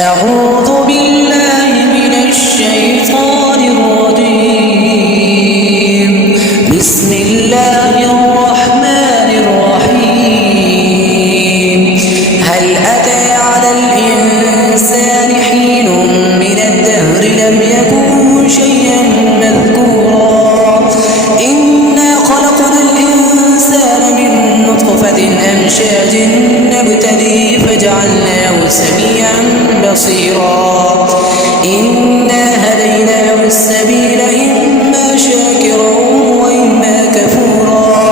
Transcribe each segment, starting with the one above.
أعوذ بالله من الشيطان الرجيم. بسم الله الرحمن الرحيم. هل أتى على الإنسان حين من الدهر لم يكن شيئا مذكورا إنا خلقنا الإنسان من نطفة أمشاج نبتليه فجعلناه سميعا بصيرا. إنا هديناه السبيل إما شاكرا وإما كفورا.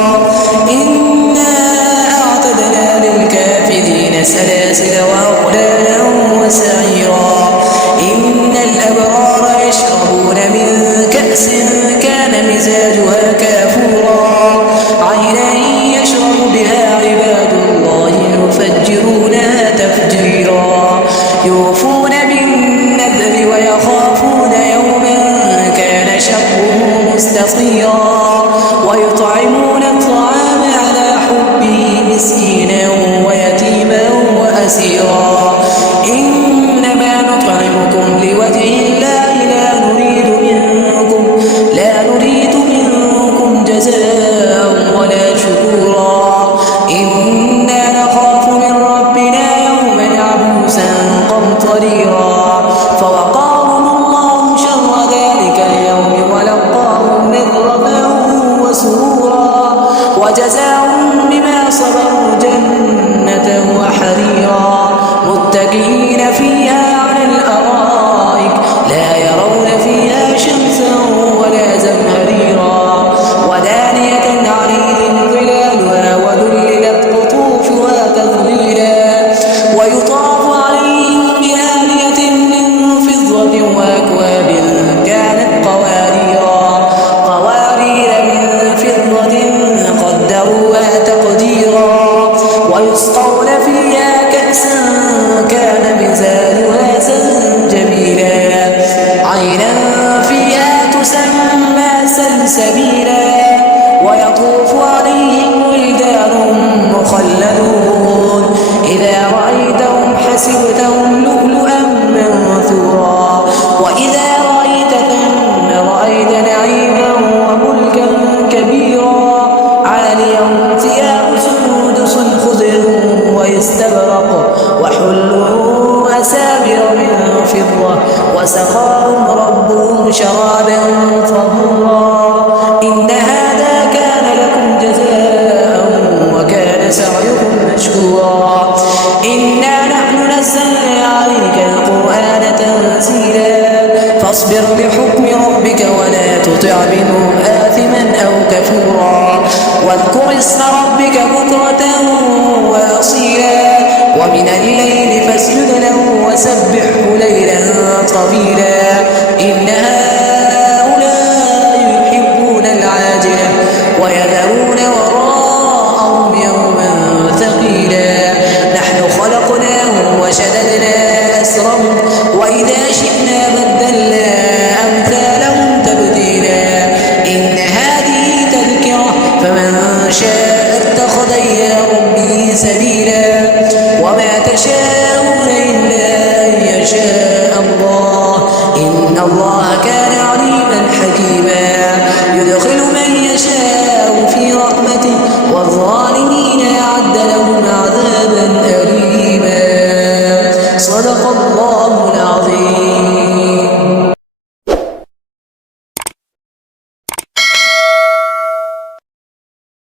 إنا أعتدنا للكافرين سلاسل وأغلالا وسعيرا. إن الأبرار يشربون من كأس كان مزاجها كافورا عينا يشرب بها عباد الله يفجرونها تفجيرا. يوفون بالنذر ويخافون يوما كان شره مستطيرا. ويطعمون الطعام على حبه مسكينا ويتيما وأسيرا. إنما نطعمكم لوجه الله لا نريد منكم جزاء ولا شكورا. إنا نخاف من ربنا يوما عبوسا قمطريرا. فوقاهم الله شر ذلك اليوم ولقاهم نضرة وسرورا وجزاهم بما صبروا جنة وحريرا متكئين فيها على الأرائك لا يرون فيها شمسا ولا زمهريرا. ودانية عليهم ظلالها وذللت قطوفها تذليلا. ويطاف عليهم بآنية من فضة وأكواب كانت قوارير من فضة قدروها تقديرا. ويسقون فيها كأسا كان مزاجها زنجبيلا عينا فيها تسمى سلسبيلا. ويطوف عليهم ولدان مخلدون إذا رأيتهم حسبتهم لؤلؤا منثورا. وإذا رأيت ثم رأيت نعيما وملكا كبيرا. عاليهم ثياب سندس خضر واستبرق وحلوا أسابر من فضة وسقاهم ربهم شرابا طهورا. إن هذا كان لكم جزاء وكان سعيكم مشكورا. إنا نحن نزلنا عليك القرآن تنزيلا. فاصبر لحكم ربك ولا تطع منهم آثما أو كفورا. واذكر اسم ربك بكرة وأصيلا. ومن الليل فاسجد له وسبحه ليلا طويلا. إن هؤلاء يحبون العاجلة ويذرون وراءهم يوما ثقيلا. نحن خلقناهم وشددنا أسرهم وإذا شئنا بدلنا أمثالهم تبديلا. إن هذه تذكرة فمن شاء اتخذ إلى ربه سبيلا. وما تشاءون إلا أن يشاء الله. إن الله كان عليما حكيما. يدخل من يشاء في رحمته والظالمين أعد لهم عذابا أليما. صدق الله العظيم.